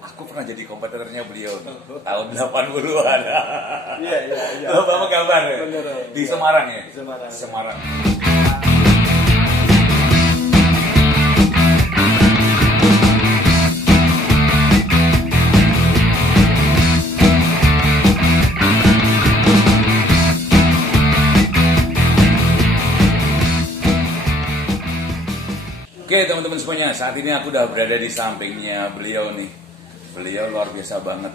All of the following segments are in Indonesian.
Aku pernah jadi kompetitornya beliau tahun 80-an. Iya. Bapak gambar ya? Bener. Di Semarang ya? Di Semarang. Semarang. Oke teman-teman semuanya, saat ini aku udah berada di sampingnya beliau nih. Beliau luar biasa banget.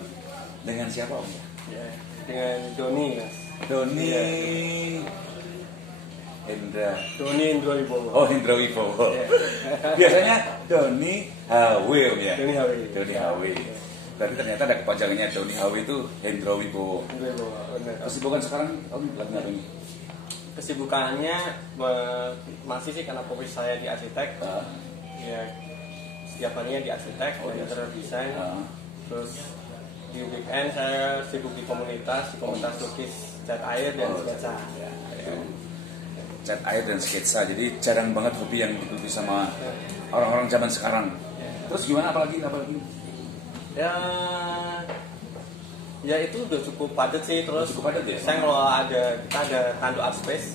Dengan siapa Om? Ya, dengan Doni, Mas. Doni Ya. Hendra. Doni Indro Wibowo. Oh, Hendra Wibowo. Ya. Biasanya Doni HW Om ya? Doni HW. Doni HW. Berarti ternyata ada kepanjangannya Doni HW itu Hendra Wibowo. Indro Wibowo, benar. Kesibukan sekarang Om lagi ngapain? Kesibukannya masih sih karena profesi saya di arsitek. Ya, setiap harinya di arsitek, di interior design. Terus di weekend saya sibuk di komunitas lukis cat air dan sketsa. Cat air dan sketsa, jadi jarang banget hobi yang diikuti sama orang-orang zaman sekarang. Terus gimana apalagi? Ya itu udah cukup padat sih. Terus cukup padat ya? saya kalau kita ada Tando Art Space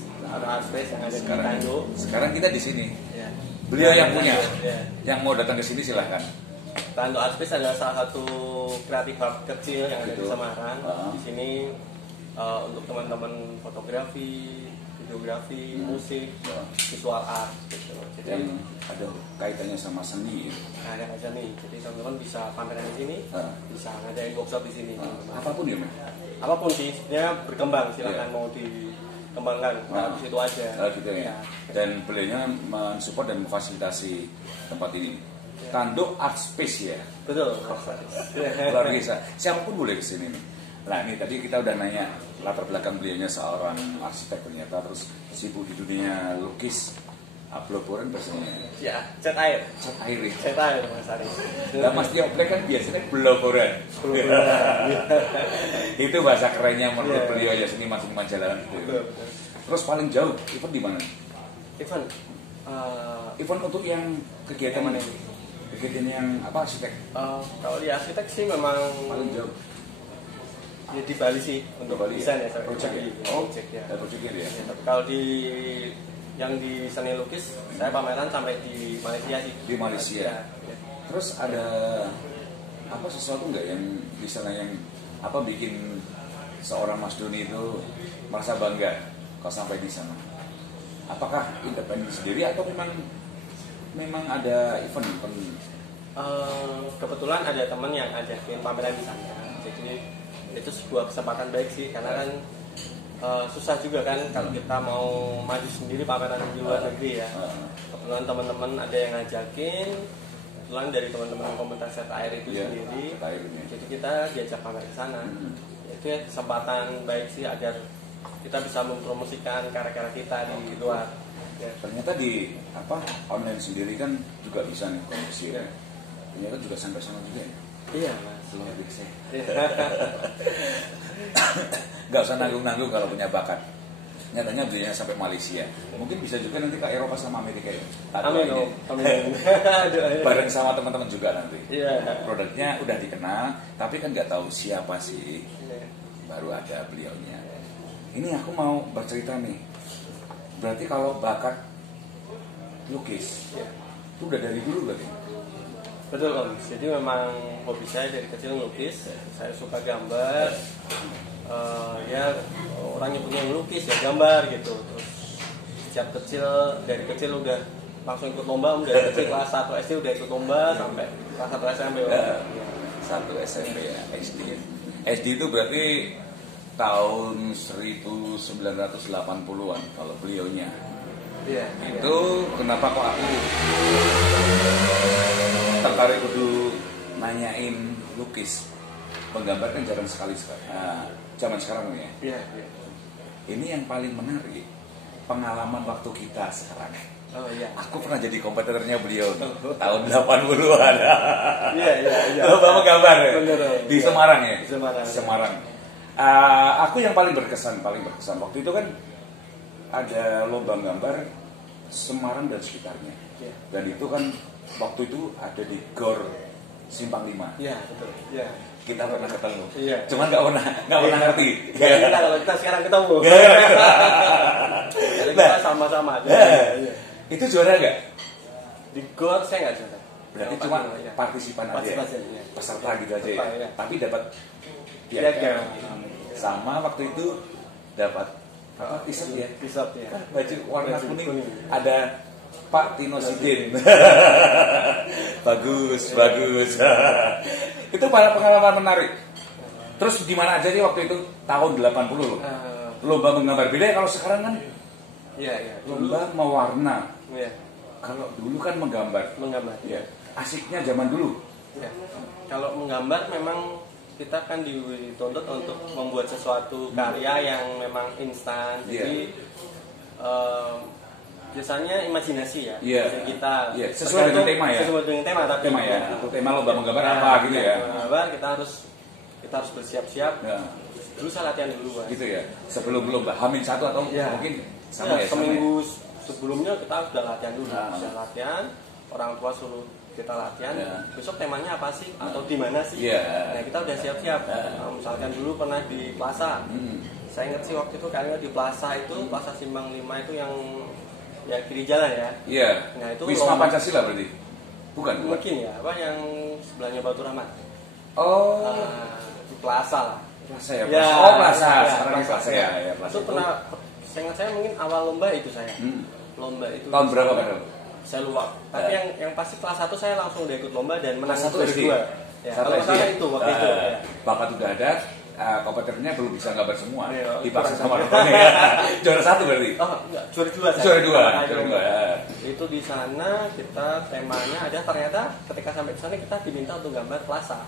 yang ada di Tando. Sekarang kita di sini. Ya. Beliau yang punya. Ya. Yang mau datang ke sini silahkan. Tando Art Space adalah salah satu kreatif hub kecil yang ada di Semarang. Di sini untuk teman-teman fotografi, videografi, musik, visual art gitu. Jadi Yang ada kaitannya sama seni. ada aja nih. Jadi teman-teman bisa pameran di sini, bisa ngadain workshop di sini. Apapun ya, Mas? Apapun sih, sebenarnya berkembang. Silakan mau dikembangkan. Habis itu aja. Gitu ya. Dan beliaunya mensupport dan memfasilitasi tempat ini. Tando Art Space ya. Betul. Luar biasa. Siapapun boleh ke sini nih. Nah ini tadi kita udah nanya latar belakang beliaunya seorang arsitek ternyata, terus sibuk di dunia lukis. Bloboran biasanya. Ya, cat air. Cat air ya. Cat air Mas Ari. Nah Mas Tioplek kan biasanya bloboran. Itu bahasa kerennya menurut beliau ya, seniman-seniman jalanan gitu. Terus paling jauh event di mana? Event untuk yang kegiatan mana? Kegiatan yang apa arsitek? Kalau di arsitek sih memang Paling jauh. ya di Bali sih untuk Bali desain ya? ya. Project ya? Project ya. Projectnya dia. Ya, tapi kalau yang di seni lukis saya pameran sampai di Malaysia sih. Di Malaysia. Ya. Terus ada apa sesuatu nggak yang di sana yang apa bikin seorang Mas Doni itu merasa bangga kalau sampai di sana? Apakah independen sendiri atau memang ada event? Kebetulan ada teman yang ajakin pameran di sana. Jadi itu sebuah kesempatan baik sih karena kan susah juga kan kalau kita mau maju sendiri pameran di luar negeri ya. Kebetulan teman-teman ada yang ngajakin, kebetulan dari teman-teman komunitas cat air itu sendiri. Jadi kita diajak pamer ke sana. Itu kesempatan baik sih agar kita bisa mempromosikan karya-karya kita di luar. Ya. Ternyata di online sendiri kan juga bisa nih promosi. Ternyata juga sampai sana juga ya. Iya Mas. Luar biasa. Gak usah nanggung-nanggung kalau punya bakat. Nyatanya belinya sampai Malaysia. Mungkin bisa juga nanti ke Eropa sama Amerika ya. Amin. Bareng sama teman-teman juga nanti. Iya. Produknya udah dikenal, tapi kan nggak tahu siapa sih. Baru ada beliaunya. Ini aku mau bercerita nih. Berarti kalau bakat lukis, itu udah dari dulu berarti? Betul Om. Jadi memang hobi saya dari kecil lukis. Saya suka gambar. Ya orang nyebutnya lukis ya gambar gitu. Terus sejak dari kecil udah langsung ikut lomba. Dari kecil kelas 1 SD udah ikut lomba sampai kelas 1 SMP. 1 SMP ya, SD. SD itu berarti tahun 1980-an kalau beliaunya. Iya. Itu kenapa kok aku tertarik kudu nanyain lukis? Penggambar kan jarang sekali zaman sekarang ya. Iya. Ini yang paling menarik pengalaman waktu kita sekarang. Oh iya. Aku pernah jadi kompetitornya beliau tahun 80-an. Iya. Bapak gambar ya? Bener. Di Semarang ya? Di Semarang. Aku yang paling berkesan waktu itu kan ada lomba gambar Semarang dan sekitarnya. Dan itu kan waktu itu ada di GOR Simpang 5. Iya, betul. Iya. Kita pernah ketemu. Iya. Cuman nggak pernah ngerti. Ya, kita kalau kita sekarang ketemu. Jadi kita sama-sama aja. Iya. Itu juara nggak? Di GOR saya nggak juara. Berarti cuma partisipan aja. Iya. Peserta gitu aja ya. Iya. Tapi dapat piagam. Sama waktu itu dapat apa? T-shirt ya. T-shirt ya. Baju warna kuning. Ada Pak Tino Sidin. bagus. Itu para pengalaman menarik. Terus di mana aja nih waktu itu? Tahun 80 loh. Lomba menggambar. Beda ya kalau sekarang kan. Iya. Lomba mewarna. Iya. Kalau dulu kan menggambar. Iya. Asiknya zaman dulu. Iya. Kalau menggambar memang kita kan dituntut untuk membuat sesuatu karya yang memang instan. Jadi biasanya imajinasi ya. Kita sesuai dengan tema ya. Sesuai dengan tema tapi tema ya. Itu tema lomba menggambar apa gitu ya. Menggambar kita harus bersiap-siap. Dulu saya latihan dulu, Mas. Gitu ya. Sebelum lomba H-1 atau mungkin sama ya. Seminggu sebelumnya kita sudah latihan dulu. Sudah latihan, orang tua suruh kita latihan. Besok temanya apa sih atau di mana sih? Nah, kita udah siap-siap. Misalkan dulu pernah di Plaza. Saya ingat sih waktu itu kayaknya di Plaza itu, Plaza Simpang 5 itu yang ya kiri jalan ya. Iya. Nah, itu Wisma Pancasila berarti. Bukan. Mungkin ya, apa yang sebelahnya Batu Rahmat. Oh. Di Plaza lah. Plaza ya. Plaza. Sekarang di Plaza ya. Itu pernah saya ingat saya mungkin awal lomba itu saya. Lomba itu. Tahun berapa padahal? Saya lupa. Tapi yang pasti kelas 1 saya langsung udah ikut lomba dan menang kelas 1 SD. Ya, kalau salah itu waktu itu. Bapak udah ada, komputernya belum bisa gambar semua. Dipaksa kurang sama temannya. Juara 1 berarti. Oh, enggak, juara 2 saya. Juara 2. Itu di sana kita temanya ada ternyata ketika sampai di sana kita diminta untuk gambar plaza.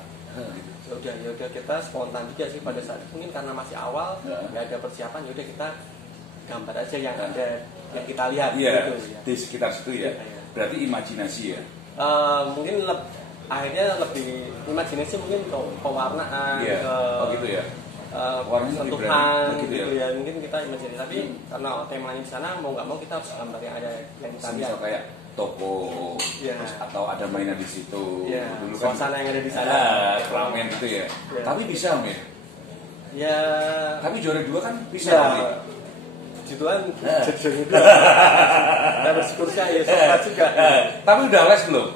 Ya udah kita spontan juga sih pada saat itu, mungkin karena masih awal, nggak ada persiapan, ya udah kita gambar aja yang ada yang kita lihat gitu ya. Di sekitar situ ya. Berarti imajinasi ya. Mungkin akhirnya lebih imajinasi mungkin ke pewarnaan, ke gitu ya. warnanya sentuhan gitu ya. Mungkin kita imajinasi, tapi karena temanya di sana mau nggak mau kita harus gambar yang ada yang kita lihat. Kayak toko atau ada mainan di situ. Dulu kan suasana yang ada di sana. Ramen gitu ya. Tapi bisa Om ya. Ya. Tapi juara 2 kan bisa. Jualan jadi nah, bersyukur saya sempat juga. Tapi udah les belum?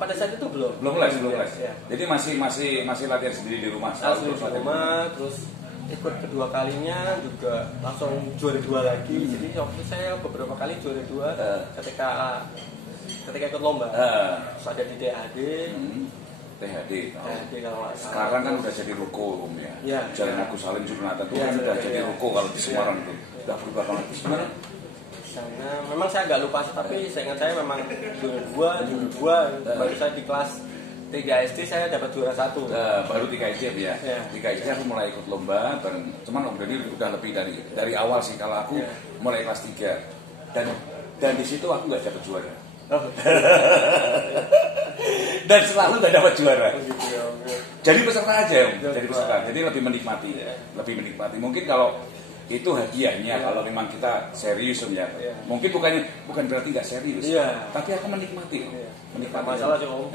Pada saat itu belum les. Ya. Jadi masih latihan sendiri di rumah. Terus ikut kedua kalinya juga langsung juara 2 lagi. Jadi waktu saya beberapa kali juara 2 ketika ikut lomba. Terus ada di THD. THD kalau sekarang kan udah jadi ruko Om ya. Jalan Agus Salim Jurnatan itu kan udah jadi ruko kalau di Semarang itu. Udah berubah banget di Semarang. Sana memang saya agak lupa sih, tapi saya ingat saya memang juara 2. Baru saya di kelas 3 SD saya dapat juara 1. Baru 3 SD ya. 3 SD aku mulai ikut lomba bareng. Cuman Om Dani udah lebih dari awal sih. Kalau aku mulai kelas 3 dan di situ aku nggak dapat juara. Dan selalu nggak dapat juara. Jadi peserta aja Om. Jadi peserta. Jadi lebih menikmati. Mungkin kalau itu hadiahnya kalau memang kita serius Om ya. Mungkin bukan berarti nggak serius. Tapi aku menikmati. Menikmati masalah sih Om.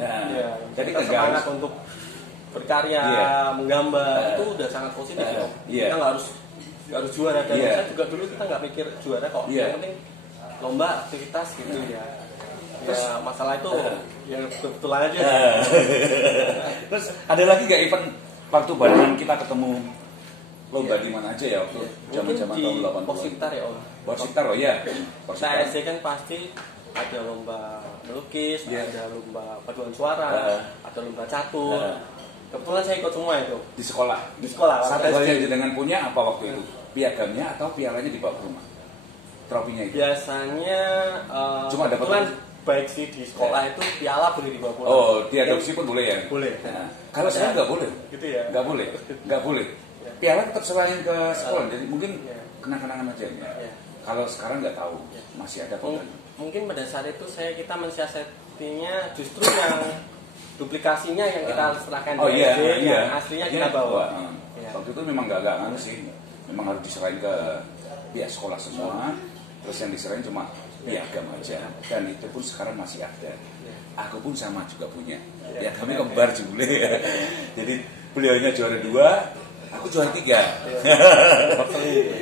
Jadi semangat untuk berkarya, menggambar itu udah sangat positif Om. Kita nggak harus juara. Dan saya juga dulu kita nggak mikir juara kok. Yang penting lomba aktivitas gitu ya. Ya masalah itu ya kebetulan aja. Terus ada lagi nggak event waktu barengan kita ketemu lomba di mana aja ya waktu zaman-zaman tahun 80-an? Boksitar ya Om. Boksitar ya. Saya SD kan pasti ada lomba melukis, ada lomba paduan suara, ada lomba catur. Kebetulan saya ikut semua itu. Di sekolah. Satu hal yang dengan punya apa waktu itu? Piagamnya atau pialanya dibawa ke rumah? Trofinya itu. Biasanya cuma dapat baik sih di sekolah itu piala boleh dibawa pulang. Oh, diadopsi pun boleh ya? Boleh. Kalau sekarang nggak boleh. Gitu ya? Nggak boleh. Piala tetap selain ke sekolah, jadi mungkin kenang-kenangan aja. Kalau sekarang nggak tahu, masih ada apa? Mungkin pada saat itu kita mensiasatinya justru yang duplikasinya yang kita serahkan di SD, yang aslinya kita bawa. Waktu itu memang nggak nganu sih, memang harus diserahin ke pihak sekolah semua. Terus yang diserahin cuma piagam aja, dan itu pun sekarang masih ada. Aku pun sama juga punya Ya kami kembar jebule ya. Jadi beliaunya juara 2, aku juara 3.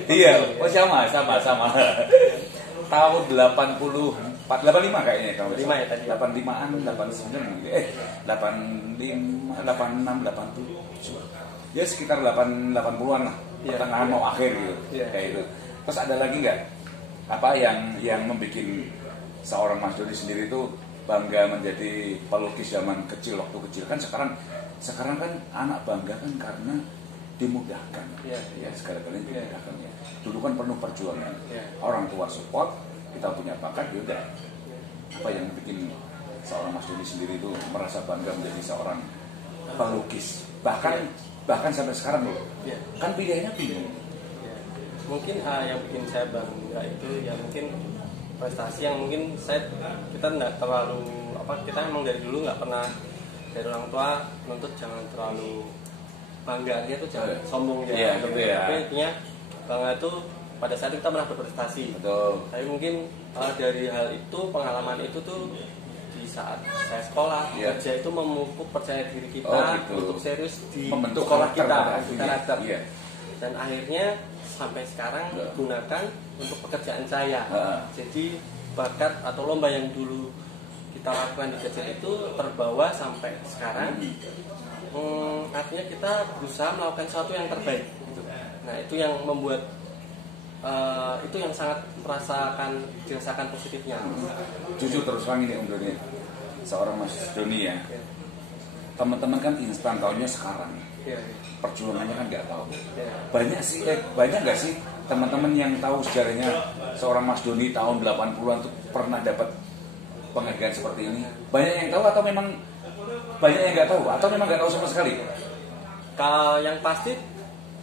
Iya, oh sama. Tahun 84, 85 kayaknya kalau 85 ya tadi. 85-an, 89 85, 86, 87. Ya sekitar 80-an lah. Pertengahan mau akhir gitu. Kayak itu. Terus ada lagi nggak apa yang membuat seorang Mas Doni sendiri itu bangga menjadi pelukis zaman kecil, waktu kecil? Kan sekarang kan anak bangga kan karena dimudahkan, ya segala-galanya dimudahkan ya. Dulu kan penuh perjuangan, orang tua support, kita punya bakat, yaudah. Apa yang bikin seorang Mas Doni sendiri itu merasa bangga menjadi seorang pelukis, bahkan sampai sekarang loh, kan pilihannya bingung. Mungkin yang bikin saya bangga itu ya mungkin prestasi yang mungkin kita nggak terlalu kita emang dari dulu nggak pernah dari orang tua menuntut jangan terlalu bangga, dia tuh jangan sombong ya. Tapi intinya bangga itu pada saat kita pernah berprestasi. Betul. Tapi mungkin dari hal itu, pengalaman itu tuh di saat saya sekolah, kerja itu memupuk percaya diri kita untuk serius di membentuk sekolah kita, karakter. Dan akhirnya sampai sekarang gunakan untuk pekerjaan saya. Jadi bakat atau lomba yang dulu kita lakukan di kecil itu terbawa sampai sekarang. Artinya kita berusaha melakukan sesuatu yang terbaik gitu. Nah itu yang membuat itu yang sangat dirasakan positifnya. Jujur terus terang ini Om Doni, seorang Mas Doni ya, teman-teman kan instan tahunya sekarang, perjuangannya kan nggak tahu. Banyak nggak sih teman-teman yang tahu sejarahnya seorang Mas Doni tahun 80-an tuh pernah dapat penghargaan seperti ini? Banyak yang tahu atau memang banyak yang nggak tahu atau memang nggak tahu sama sekali? Kalau yang pasti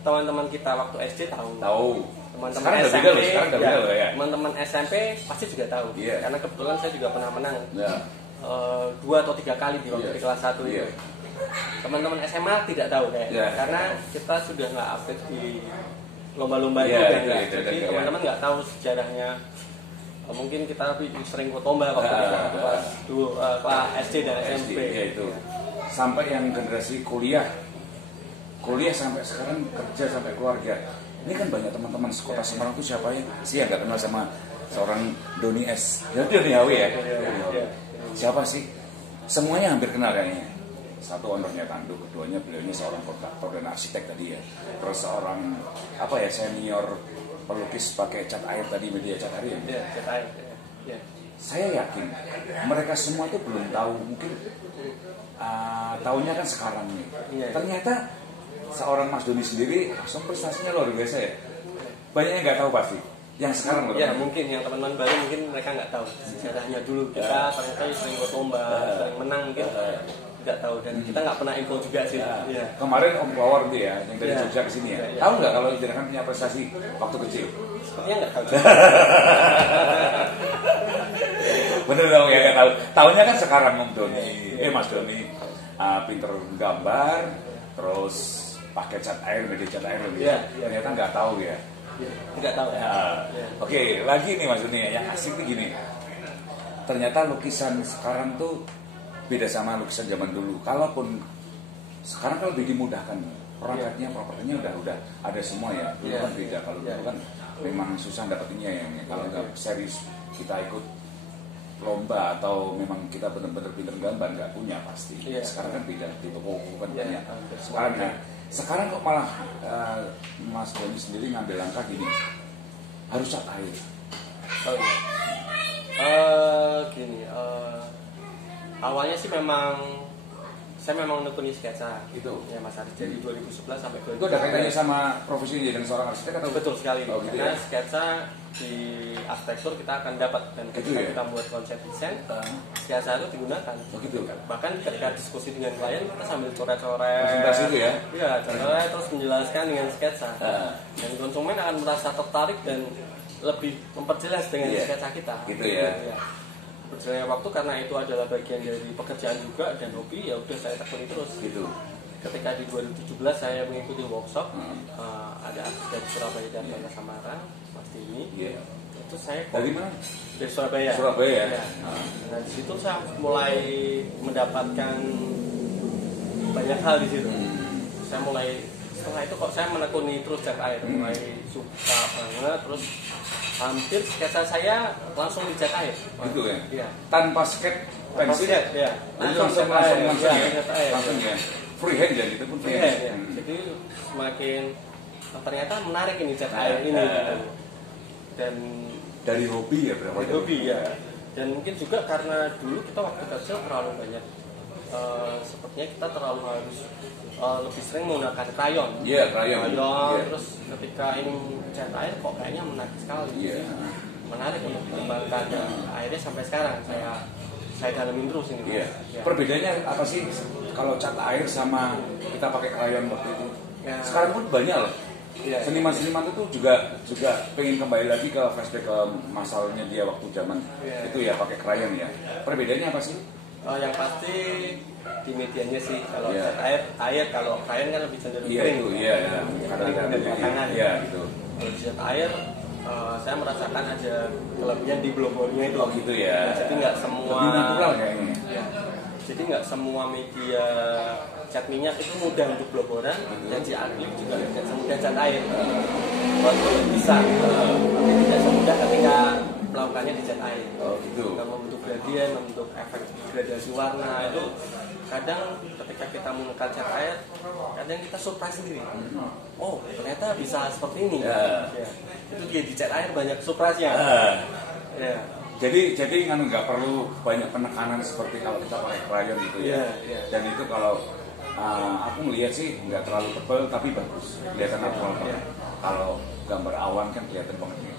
teman-teman kita waktu SD tahu. Teman-teman SMP, teman-teman SMP pasti juga tahu. Karena kebetulan saya juga pernah menang 2 atau 3 kali di waktu di kelas 1 itu. Teman-teman SMA tidak tahu kayaknya, karena kita sudah nggak update di lomba-lomba itu kan. Jadi teman-teman nggak tahu sejarahnya. Mungkin kita sering ikut lomba waktu kelas SD dan SMP. Itu. Sampai yang generasi kuliah sampai sekarang kerja sampai keluarga. Ini kan banyak teman-teman sekota Semarang itu siapa ya? Sih nggak kenal sama seorang Doni S. Doni Hawi ya. Siapa sih? Semuanya hampir kenal kayaknya. Satu ownernya Tandu, keduanya beliaunya seorang kontraktor dan arsitek tadi ya. Terus seorang senior pelukis pakai cat air tadi, media cat air ya. Cat air. Saya yakin mereka semua itu belum tahu, mungkin tahunya kan sekarang nih. Ternyata seorang Mas Doni sendiri langsung prestasinya luar biasa ya. Banyak yang nggak tahu pasti. Yang sekarang mungkin yang teman-teman baru mungkin mereka nggak tahu sejarahnya dulu. Kita ternyata sering ikut lomba, sering menang mungkin nggak tahu, dan kita nggak pernah info juga sih. Kemarin Om Bawar itu ya yang dari Jogja ke sini ya. Tahu nggak kalau jenengan punya prestasi waktu kecil? Sepertinya nggak tahu. Bener dong ya, nggak tahu. Tahunya kan sekarang Om Doni, Mas Doni pinter gambar, terus pakai cat air, media cat air lebih. Ternyata nggak tahu ya. Nggak tahu. Oke, lagi nih Mas Doni yang asik nih gini. Ternyata lukisan sekarang tuh beda sama lukisan zaman dulu. Kalaupun sekarang kan lebih dimudahkan, perangkatnya, propertinya udah ada semua ya. Dulu kan beda, kalau dulu kan memang susah dapetinnya ya. Kalau nggak serius kita ikut lomba atau memang kita benar-benar pinter gambar nggak punya pasti. Sekarang kan beda, di toko kan banyak. Sekarang kok malah Mas Doni sendiri ngambil langkah gini, harus cat air. Awalnya sih saya memang menekuni sketsa itu ya Mas Haris, dari 2011 sampai 2012. Itu ada kaitannya sama profesi jadi seorang arsitek atau? Betul sekali. Gitu karena ya? Sketsa di arsitektur kita akan dapat, dan ketika kita membuat konsep desain, sketsa itu digunakan. Gitu. Bahkan ketika diskusi dengan klien kita sambil coret-coret. Presentasi itu ya? Iya, coret terus menjelaskan dengan sketsa. Dan konsumen akan merasa tertarik dan lebih memperjelas dengan sketsa kita. Gitu ya. Berjalannya waktu, karena itu adalah bagian dari pekerjaan juga dan hobi, ya udah saya tekuni terus. Gitu. ketika di 2017 saya mengikuti workshop ada artis dari Surabaya dan Kota Samarang, Mas Dini. Itu saya dari mana? Dari Surabaya. Surabaya. Ya. Nah di situ saya mulai mendapatkan banyak hal di situ. Saya mulai setelah itu kok saya menekuni terus cat air, mulai suka banget, terus hampir sketsa saya langsung di cat air. Gitu ya? Iya. Tanpa sketch pensil ya. Langsung ya. Freehand ya, itu pun freehand. Ya. Jadi semakin ternyata menarik ini cat air ini. Gitu. Dan dari hobi ya berapa? Dari hobi ya. Dan mungkin juga karena dulu kita waktu kecil terlalu banyak, sepertinya kita terlalu harus lebih sering menggunakan krayon. Iya, krayon. Terus ketika ini cat air kok kayaknya menarik sekali. Iya. Menarik untuk dikembangkan. Akhirnya sampai sekarang saya dalamin terus ini. Iya. Perbedaannya apa sih kalau cat air sama kita pakai krayon waktu itu? Ya. Sekarang pun banyak loh. Ya, seniman-seniman itu juga pengen kembali lagi ke flashback ke masalahnya dia waktu zaman itu ya pakai krayon ya. Perbedaannya apa sih? Yang pasti di medianya sih, kalau cat air kalau krayon kan lebih cenderung kering. Iya, kadang-kadang tangan. Iya, gitu. Kalau cat air saya merasakan ada kelebihan di blobornya itu. Oh gitu ya. Jadi nggak semua. Lebih natural kayaknya. Ya. Jadi nggak semua media cat minyak itu mudah untuk bloboran, dan si akrilik juga tidak semudah cat air. Walaupun bisa, tapi tidak semudah ketika melakukannya di cat air. Oh gitu. Kalau membentuk gradien, membentuk efek gradasi warna itu kadang ketika kita menggunakan cat air, kadang kita surprise sendiri. Oh ternyata bisa seperti ini. Ya. Itu dia di cat air banyak surprise-nya. Ya. Jadi kan nggak perlu banyak penekanan seperti kalau kita pakai krayon gitu ya. Dan itu kalau aku melihat sih nggak terlalu tebal tapi bagus, kelihatan natural banget. Kalau gambar awan kan kelihatan banget nih.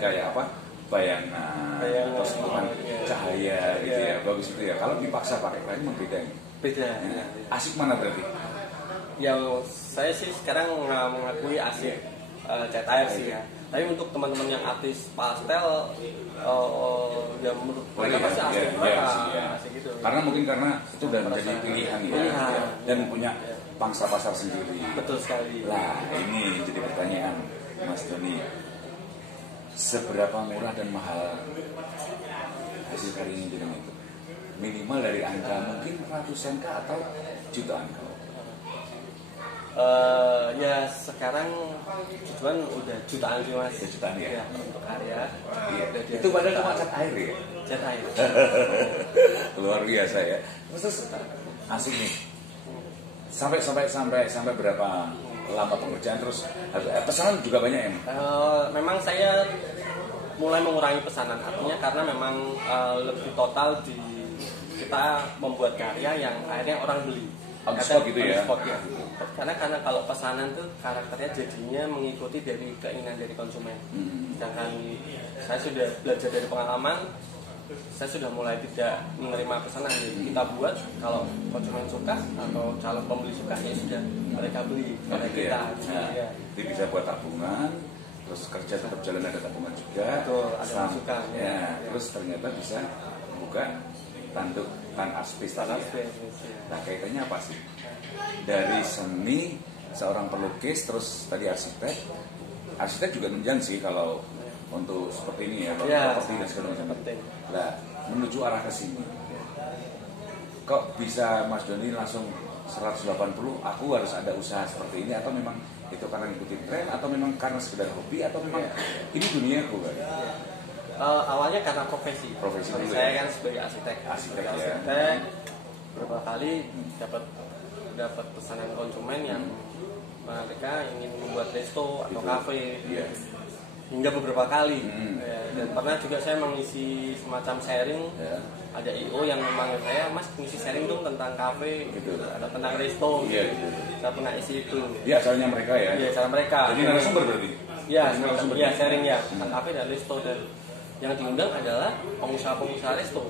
Kayak apa? Bayangan atau sentuhan cahaya gitu ya, bagus itu ya. Kalau dipaksa pakai krayon memang beda ini. Beda. Asik mana berarti? Yang saya sih sekarang mengakui asik cat air sih ya. Tapi untuk teman-teman yang artis pastel, ya menurut mereka pasti asik asik gitu. Karena mungkin itu udah menjadi pilihan ya, dan punya pangsa pasar sendiri. Betul sekali. Lah ini jadi pertanyaan, Mas Doni, seberapa murah dan mahal hasil karya yang jadi itu? Minimal dari angka mungkin ratusan kah atau jutaan kah? Ya sekarang jutaan udah jutaan sih mas. Jutaan ya. Untuk karya. Iya. Itu padahal cuma cat air ya. Cat air. Luar biasa ya. Terus asik nih. Sampai berapa lama pengerjaan, terus pesanan juga banyak ya? Memang saya mulai mengurangi pesanan, artinya karena memang lebih total kita membuat karya yang akhirnya orang beli. On spot gitu ya? Karena kalau pesanan tuh karakternya jadinya mengikuti dari keinginan dari konsumen. Sedangkan saya sudah belajar dari pengalaman, saya sudah mulai tidak menerima pesanan. Jadi kita buat, kalau konsumen suka atau calon pembeli suka, ya sudah mereka beli pada kita. Jadi bisa buat tabungan, terus kerja tetap jalan, ada tabungan juga. Betul, ada masukan. Terus ternyata bisa membuka tanduk tan artis tadi. Nah kaitannya apa sih? Dari seni seorang pelukis, terus tadi arsitek juga menunjang sih kalau untuk seperti ini ya, properti dan segala macam. Nah menuju arah ke sini, kok bisa Mas Doni langsung 180? Aku harus ada usaha seperti ini, atau memang itu karena ngikutin tren, atau memang karena sekedar hobi, atau memang ini duniaku kan? Awalnya karena profesi dulu saya ya? Kan sebagai arsitek ya. Beberapa kali dapat pesanan konsumen yang mereka ingin membuat resto atau kafe, hingga beberapa kali. Dan pernah juga saya mengisi semacam sharing, ada IO yang memanggil saya, Mas ngisi sharing dong tentang kafe gitu, ada tentang resto gitu. Saya pernah isi itu. Iya, asalnya mereka ya? Iya, asalnya mereka. Jadi narasumber berarti? Iya, sharing ya tentang kafe dan resto, dan yang diundang adalah pengusaha resto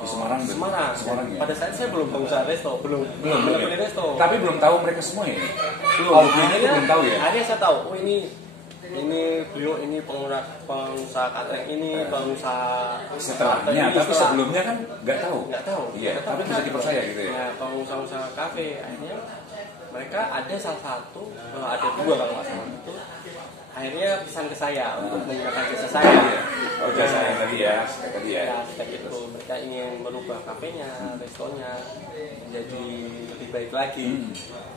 di Semarang ya? Pada saat saya belum pengusaha resto, belum resto. Tapi belum tahu mereka semua ya? Belum tahu ya? Akhirnya saya tahu, oh ini ini beliau ini pengusaha catering ini, pengusaha setelahnya, tapi sebelumnya kan nggak tahu. Iya, tapi bisa dipercaya gitu ya. Ya, pengusaha kafe akhirnya mereka ada salah satu, ada dua kalau nggak salah itu, akhirnya pesan ke saya untuk menggunakan jasa saya. Oh, jasa yang tadi ya, tadi ya. Ya, seperti itu. Mereka ingin merubah kafenya, restonya menjadi lebih baik lagi.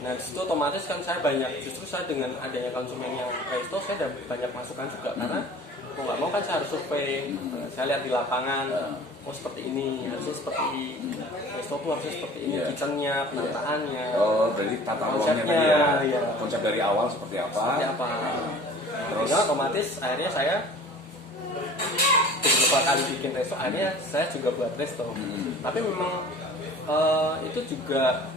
Nah, disitu otomatis kan saya justru saya dengan adanya konsumen yang resto, saya ada banyak masukan juga karena mau nggak mau kan saya harus survei, saya lihat di lapangan, oh seperti ini, harusnya seperti ini, resto tuh harusnya seperti ini, kitchennya, penataannya. Oh, berarti tata ruangnya tadi ya, konsep dari awal seperti apa? Terus otomatis akhirnya saya beberapa kali bikin resto, akhirnya saya juga buat resto. Tapi memang itu juga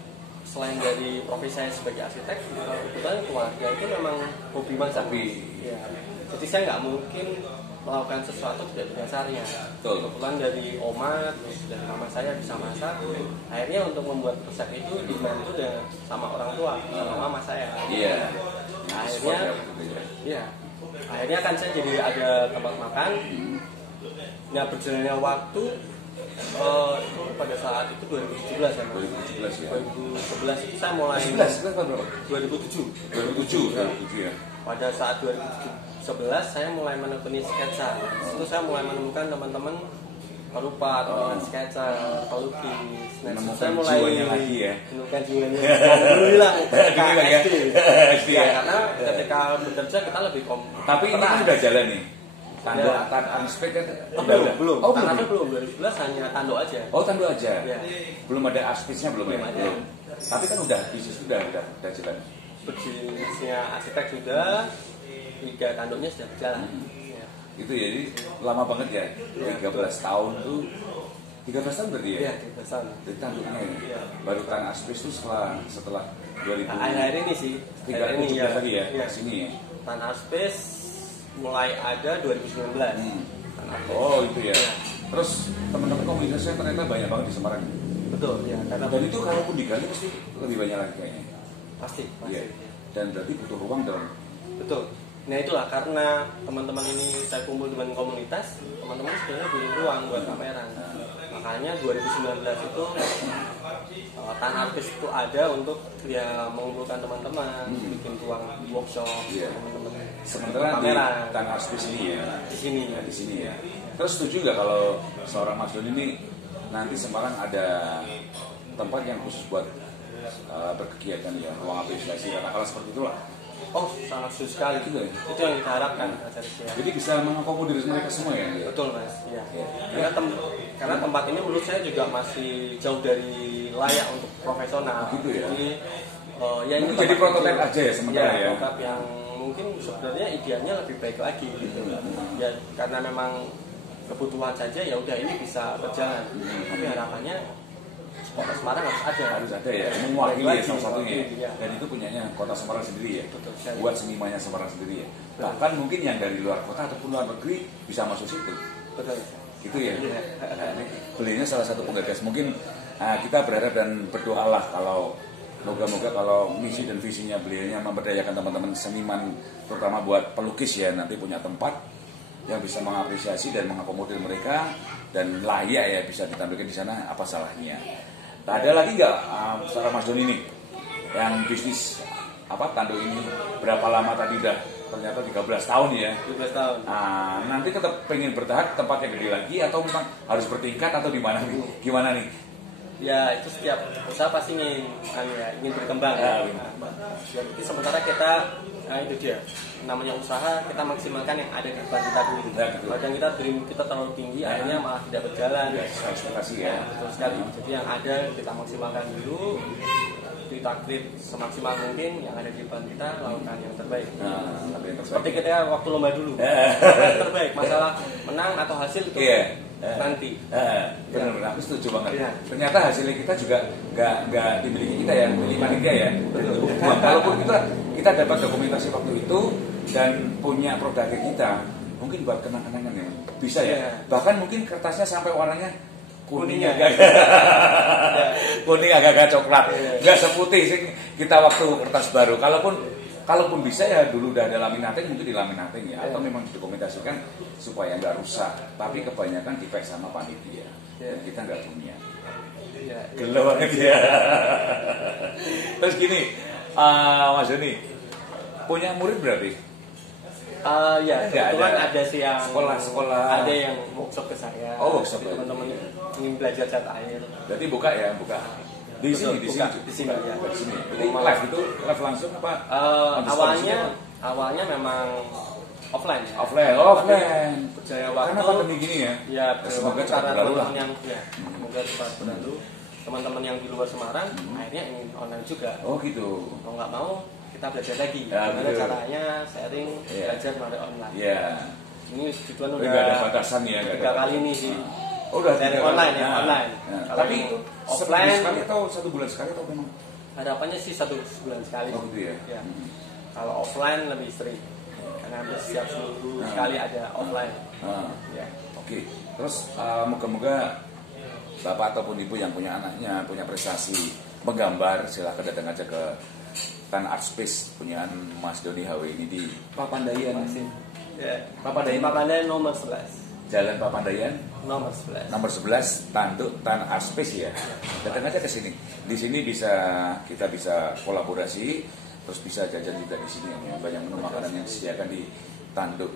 selain dari profesi saya sebagai arsitek, kebetulan keluarga itu memang hobi masak. Ya. Jadi saya nggak mungkin melakukan sesuatu tidak berdasarnya. Kebetulan dari oma, terus dari mama saya bisa masak. Akhirnya untuk membuat resep itu dibantu sama orang tua, sama mama saya. Iya. Akhirnya kan saya jadi ada tempat makan. Nah, berjalannya waktu itu pada saat itu 2017 ya. 2017 ya. 2011 itu saya mulai 2007 ya. Pada saat 2011 saya mulai menekuni sketsa. Itu saya mulai menemukan teman-teman perupa, dengan sketsa, pelukis. Nah, saya mulai lagi ya. Menemukan jiwanya. Alhamdulillah. SD ya. Karena ketika bekerja kita lebih Tapi ini kan udah jalan nih. Tando aspek kan belum. Karena belum 2011 hanya tando aja. Oh, tando aja. Ya. Belum ada aspeknya belum ya. Tapi kan udah bisnis sudah jalan. Bisnisnya arsitek sudah, 3 tandonya sudah berjalan. Itu ya, jadi lama banget ya. 13 tahun tuh. 13 tahun berarti ya? Iya, 13 tahun. Jadi tanduknya ya. Baru Tan Aspis itu setelah 2000. Akhir ini sih. 2017 lagi ya. Sini ya. Tan Aspis mulai ada 2019. Oh itu ya. Terus teman-teman komunitasnya ternyata banyak banget di Semarang. Betul ya. Dan itu kalaupun digali pasti lebih banyak lagi kayaknya. Pasti. Ya. Dan berarti butuh ruang dong. Betul. Nah itulah karena teman-teman ini saya kumpul dengan komunitas, teman-teman sebenarnya butuh ruang buat pameran. Makanya 2019 itu Tan Artis itu ada untuk ya mengumpulkan teman-teman, bikin ruang workshop, teman-teman. Sementara di Tan Artis ini ya. Di sini ya. Terus setuju nggak kalau seorang Mas Doni ini nanti Semarang ada tempat yang khusus buat berkegiatan ya, ruang apresiasi katakanlah seperti itulah. Oh, sangat khusus sekali juga ya. Itu yang kita harapkan. Jadi bisa mengakomodir mereka semua ya? Betul Mas. Ya. Karena tempat ini menurut saya juga masih jauh dari layak untuk profesional. Gitu ya. Jadi, ya ini jadi prototipe aja ya sementara ya. Prototipe yang mungkin sebenarnya idealnya lebih baik lagi gitu. Ya karena memang kebutuhan saja ya udah ini bisa berjalan. Tapi harapannya Kota Semarang harus ada ya, mewakili salah satunya dan itu punyanya Kota Semarang sendiri ya. Betul, buat senimannya Semarang sendiri ya. Bahkan mungkin yang dari luar kota ataupun luar negeri bisa masuk situ. Betul. Gitu ya. Nah, belinya salah satu penggagas. Mungkin kita berharap dan berdoalah kalau moga-moga kalau misi dan visinya beliaunya memberdayakan teman-teman seniman terutama buat pelukis ya nanti punya tempat yang bisa mengapresiasi dan mengakomodir mereka dan layak ya bisa ditampilkan di sana, apa salahnya. Ada lagi nggak seorang Mas Doni ini yang bisnis tando ini berapa lama tadi udah ternyata 13 tahun ya? 13 tahun. Nanti tetap pengen bertahan tempatnya gede lagi atau memang harus bertingkat atau di mana nih? Gimana nih? Ya itu setiap usaha pasti ingin berkembang. Jadi sementara kita itu dia namanya usaha kita maksimalkan yang ada di depan kita dulu. Kadang kita terlalu tinggi akhirnya malah tidak berjalan. Ekspektasi ya. Betul sekali. Jadi yang ada kita maksimalkan dulu, kita create semaksimal mungkin yang ada di depan kita lakukan yang terbaik. Seperti kita waktu lomba dulu. Yang terbaik masalah menang atau hasil itu nanti. Benar-benar aku setuju banget. Ternyata hasilnya kita juga nggak dimiliki kita ya, milik panitia ya. Kalaupun kita dapat dokumentasi waktu itu dan punya produk kita, mungkin buat kenang-kenangan ya bisa ya. Bahkan mungkin kertasnya sampai warnanya kuning agak coklat, nggak seputih sih kita waktu kertas baru. Kalaupun kalaupun bisa ya dulu udah ada laminating mungkin di laminating ya, atau memang didokumentasikan supaya nggak rusak. Tapi kebanyakan dipek sama panitia dan kita nggak punya. Gelo banget ya. Terus gini, Mas Doni punya murid berarti? Ya, kebetulan ada sih yang sekolah-sekolah. Ada yang workshop ke saya. Oh, workshop. Teman-teman ingin belajar cat air. Berarti buka ya, buka. Di sini. Ya. Di sini. Jadi live itu live langsung apa? Awalnya memang offline ya. Offline. Percaya waktu. Karena pandemi gini ya. Ya, semoga cepat berlalu lah. Semoga cepat berlalu. Teman-teman yang di luar Semarang akhirnya ingin online juga. Oh gitu. Mau nggak mau kita belajar lagi. Ya, gimana caranya sharing belajar melalui online. Iya. Ini tujuan udah nggak ada batasan ya. 3 kali nih sih. Oh, udah dari online ya, online. Tapi itu offline sekali atau 1 bulan sekali atau memang? Harapannya sih 1 bulan sekali. Oh gitu ya. Ya. Kalau offline lebih sering. Karena hampir setiap seminggu sekali ada offline. Ya. Oke. Terus moga-moga Bapak ataupun Ibu yang punya anaknya punya prestasi menggambar, silahkan datang aja ke Tan Art Space punyaan Mas Doni HW ini di Papandayan. Ya. Papandayan nomor 11. Jalan Papandayan nomor 11. Nomor 11 Tanduk Tan Art Space ya. Datang aja ke sini. Di sini kita bisa kolaborasi, terus bisa jajan juga di sini ya. Banyak menu makanan yang disediakan di Tanduk.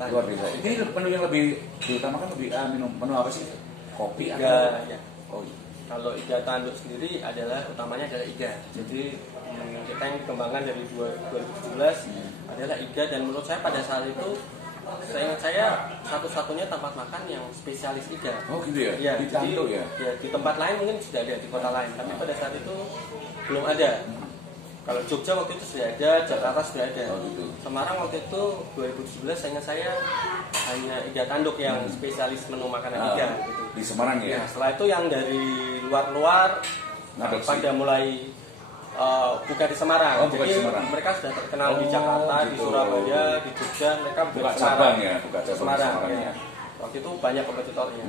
Luar biasa. Ini menu yang lebih diutamakan menu apa sih? Kopi atau ya. Oh iya. Kalau iga tanduk sendiri utamanya adalah iga. Jadi kita yang dikembangkan dari 2017 adalah iga, dan menurut saya pada saat itu saya satu-satunya tempat makan yang spesialis iga. Oh gitu ya? Ya, di Tanduk ya? Ya, di tempat lain mungkin sudah ada, di kota lain, tapi pada saat itu belum ada. Kalau Jogja waktu itu sudah ada, Jakarta sudah ada. Oh, gitu. Semarang waktu itu 2017 saya hanya iga tanduk yang spesialis menu makanan iga gitu. Di Semarang ya? Setelah itu yang dari luar pada mulai buka di Semarang. Buka di Semarang. Mereka sudah terkenal di Jakarta, gitu. Di Surabaya, di Jogja, mereka buka cabang ya, buka cabang Semarang ya. Waktu itu banyak kompetitornya.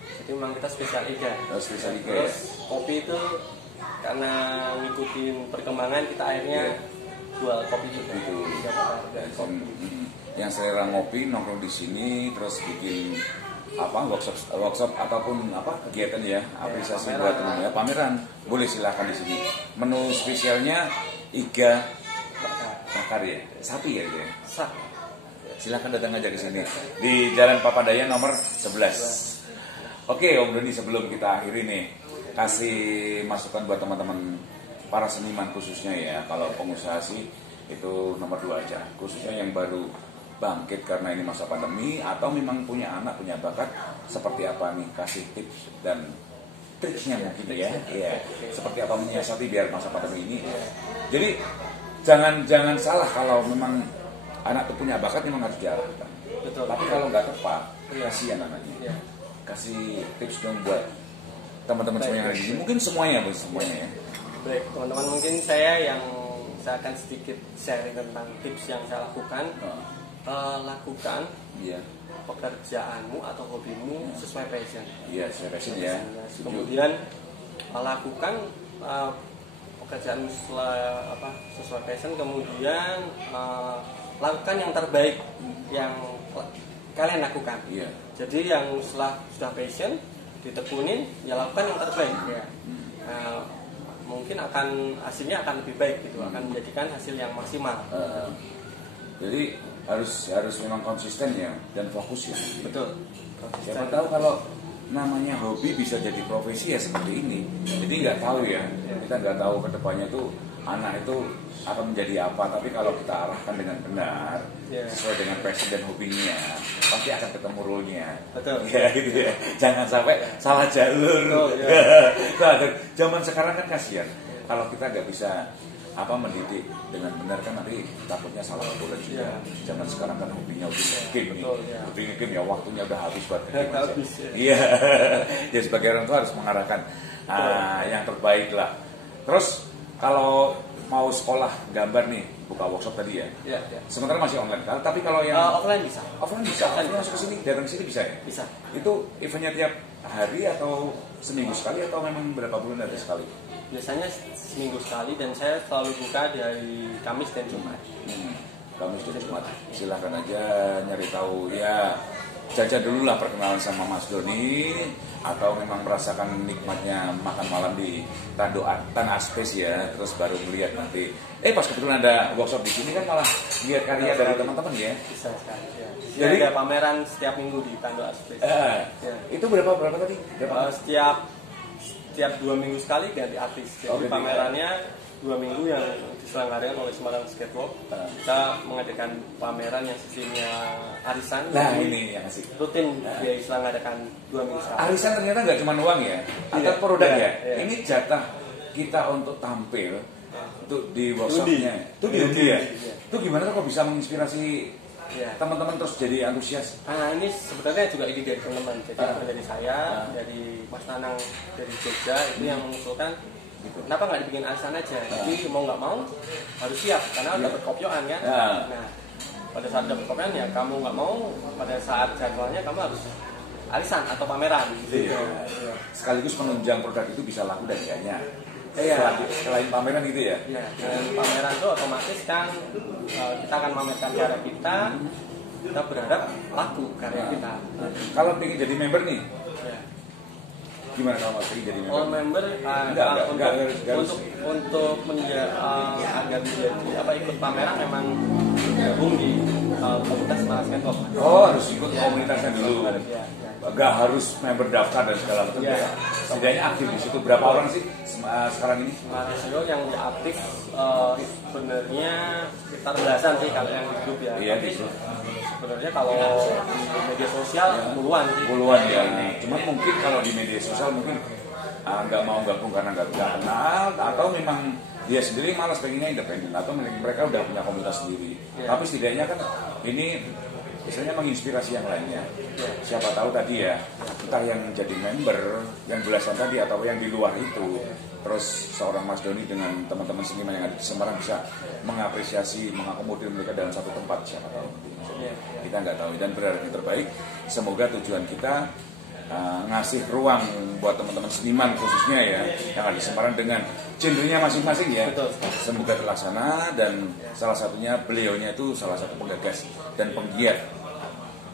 Jadi memang kita spesial iga. Spesial iga. Terus kopi itu karena ngikutin perkembangan kita akhirnya jual kopi juga. Itu. Yang selera ngopi nongkrong di sini, terus bikin workshop ataupun kegiatan ya, apresiasi buat teman ya, pameran boleh silahkan di sini. Menu spesialnya iga bakar ya, sapi ya itu ya. Silahkan datang aja ke sini di Jalan Papandayan nomor 11. Oke Om Doni, sebelum kita akhiri nih, kasih masukan buat teman-teman para seniman khususnya ya. Kalau pengusaha sih itu nomor 2 aja, khususnya yang baru bangkit karena ini masa pandemi atau memang punya anak, punya bakat, seperti apa nih, kasih tips dan triksnya mungkin ya. Iya. Seperti apa menyiasati biar masa pandemi ini. Jadi jangan salah, kalau memang anak itu punya bakat memang harus diarahkan. Betul. Tapi kalau nggak tepat, kasihan anaknya. Kasih tips dong buat teman-teman semua yang ada di sini. Mungkin semuanya ya. Baik, teman-teman, mungkin saya akan sedikit sharing tentang tips yang saya lakukan. Lakukan pekerjaanmu atau hobimu sesuai passion. Iya, sesuai passion ya. Kemudian lakukan pekerjaan sesuai passion. Kemudian lakukan yang terbaik yang kalian lakukan. Iya. Jadi yang sudah passion ditekunin, ya lakukan yang terbaik. Ya. Mungkin hasilnya akan lebih baik gitu, akan menjadikan hasil yang maksimal. Jadi harus memang konsisten ya dan fokus ya. Betul. Siapa tahu kalau namanya hobi bisa jadi profesi ya seperti ini. Jadi nggak tahu ya, kita nggak tahu kedepannya tuh anak itu akan menjadi apa. Tapi kalau kita arahkan dengan benar, sesuai dengan passion dan hobinya, pasti akan ketemu role-nya. Betul. Ya gitu ya. Jangan sampai salah jalur. Zaman sekarang kan kasihan. Kalau kita nggak bisa mendidik dengan benar kan nanti takutnya salah bola juga. Zaman sekarang kan hobinya udah game nih. Hobinya game ya, waktunya udah habis buat game. Iya. Ya sebagai orang tua harus mengarahkan yang terbaik lah. Terus kalau mau sekolah gambar nih, buka workshop tadi ya. Sementara masih online kan, tapi kalau yang offline bisa. Offline bisa. Offline masuk ke sini, datang ke sini bisa ya? Bisa. Itu eventnya tiap hari atau seminggu sekali atau memang berapa bulan ada sekali? biasanya seminggu sekali dan saya selalu buka dari Kamis dan Jumat. Kamis dan Jumat. Silahkan aja nyari tahu ya. Jajah dulu lah perkenalan sama Mas Doni, atau memang merasakan nikmatnya makan malam di Tanah Space ya, terus baru melihat nanti. Pas kebetulan ada workshop di sini kan malah lihat karya dari teman-teman ya. Bisa sekali. Ya. Jadi ada pameran setiap minggu di Tanah Space. Ya. Itu berapa tadi? Setiap 2 minggu sekali ganti artis. Jadi pamerannya 2 minggu yang diselenggarakan oleh Semarang Skatewalk. Kita mengadakan pameran yang sistemnya arisan. Nah ini yang asik. Rutin dia diselenggarakan 2 minggu sekali. Arisan ternyata nggak cuma uang ya, atau produk ya. Ini jatah kita untuk tampil untuk di workshopnya. Itu diundi ya. Itu gimana kok bisa menginspirasi teman-teman terus jadi antusias? Nah ini sebenarnya juga ide dari teman-teman. Jadi dari saya, dari Mas Nanang dari Jogja itu yang mengusulkan. Kenapa nggak dibikin arisan aja? Jadi mau nggak mau harus siap karena dapat kopioan kan. Nah pada saat dapat kopioan ya kamu nggak mau pada saat jadwalnya kamu harus arisan atau pameran. Gitu. Sekaligus menunjang produk itu bisa laku dan banyak. Selain pameran gitu ya. Dan pameran itu otomatis kan kita akan memamerkan karya kita berharap laku karya kita. Kalau ingin jadi member nih. Gimana kalau Mas jadi member? All member untuk agar menjadi ikut pameran memang gabung di komunitas Semarang Skatewalk. Harus ikut komunitasnya dulu. Gak harus member daftar dan segala macam. Setidaknya aktif di situ. Berapa orang sih sekarang ini? Yang aktif sebenarnya sekitar belasan sih kalau yang di grup ya. Iya, tapi sebenarnya kalau di media sosial puluhan sih. Puluhan ya. Cuma mungkin kalau di media sosial mungkin nggak mau gabung karena nggak kenal, atau memang dia sendiri malas pengennya independen, atau mereka udah punya komunitas sendiri. Tapi setidaknya kan ini biasanya menginspirasi yang lainnya. Siapa tahu tadi ya, entah yang jadi member, yang belasan tadi atau yang di luar itu, terus seorang Mas Doni dengan teman-teman seniman yang ada di Semarang bisa mengapresiasi, mengakomodir mereka dalam satu tempat. Siapa tahu, kita nggak tahu, dan berharap yang terbaik. Semoga tujuan kita ngasih ruang buat teman-teman seniman khususnya ya yang ada di Semarang dengan genrenya masing-masing ya. Semoga terlaksana, dan salah satunya beliaunya itu salah satu penggagas dan penggiat.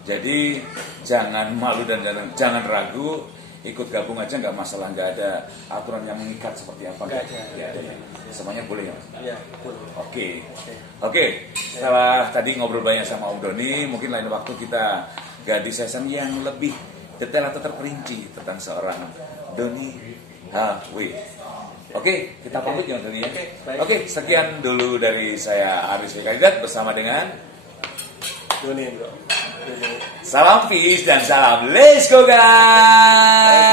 Jadi jangan malu dan jangan ragu, ikut gabung aja, nggak masalah, nggak ada aturan yang mengikat seperti apa. Semuanya boleh ya Mas? Iya, boleh. Oke. Setelah tadi ngobrol banyak sama Om Doni, mungkin lain waktu kita ganti session yang lebih detail atau terperinci tentang seorang Doni HW. Oke, kita pamit ya Doni ya. Oke, sekian dulu dari saya Aris Kandidat bersama dengan Doni, bro. Salam peace dan salam let's go guys.